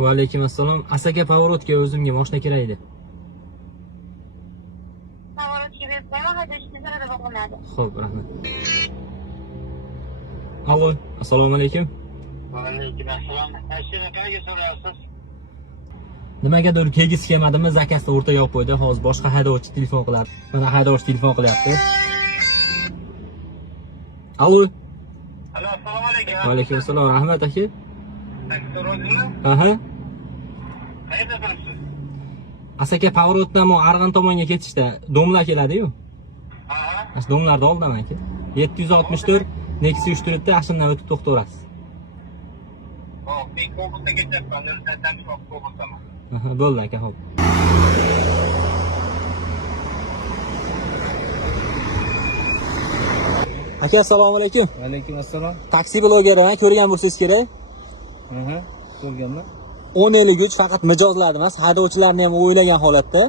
Va alaykum assalom. Asaka Pavorotga o'zimga mashina kerak edi. Pavorotga berib qo'yaman, haydashni sanada bog'lanadi. Xo'p, rahmat. Allo, assalomu alaykum. Va alaykum assalom. Mashina qayerga so'rayapsiz? Nimagadir kelgisi kelmadimi, zakasni o'rtaga olib qo'ydi. Hozir boshqa haydovchi telefon qiladi. Mana haydovchi telefon qilyapti. Allo. Alo, assalomu alaykum. Va alaykum assalom. Rahmat aka. So'radingmi? Aha. Qayerda turibsiz? Asaka Pavorotdan Arg'an tomonga ketishda domlar keladi-yu. Aha. Mana domlarni oldim aka. 764 Nexus 3 turibdi, ashundan o'tib to'xtaverasiz. Hop, men Kobultga ketyapman. Sen Kobultaman. Aha, bo'ldi aka, xo'p. Aka, assalomu alaykum. Va alaykum assalom. Taksi blogerman, ko'rgan bo'lsangiz kerak. Ko'rganman. 10.53 faqat mijozlar emas, haydovchilarni ham o'ylagan holatda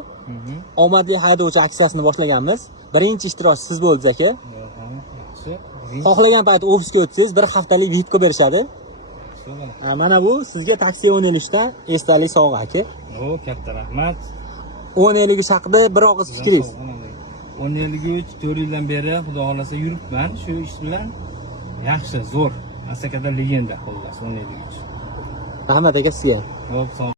omadli haydovchi aksiyasini boshlaganmiz. Birinchi ishtirokchi siz bo'ldingiz aka. Xohlagan payt ofisga o'tsangiz, bir haftalik vitko berishadi. Mana bu sizga taksi 10.53 dan esdalik sovg'a aka. O, katta rahmat. 10.53 haqida bir og'iz fikringiz. 10.53 4 yildan beri xudo xolasa yuribman shu ish bilan. Yaxshi, zo'r. Asakada legenda xullas 10.53. Rahmat aka sizga. Xo'p,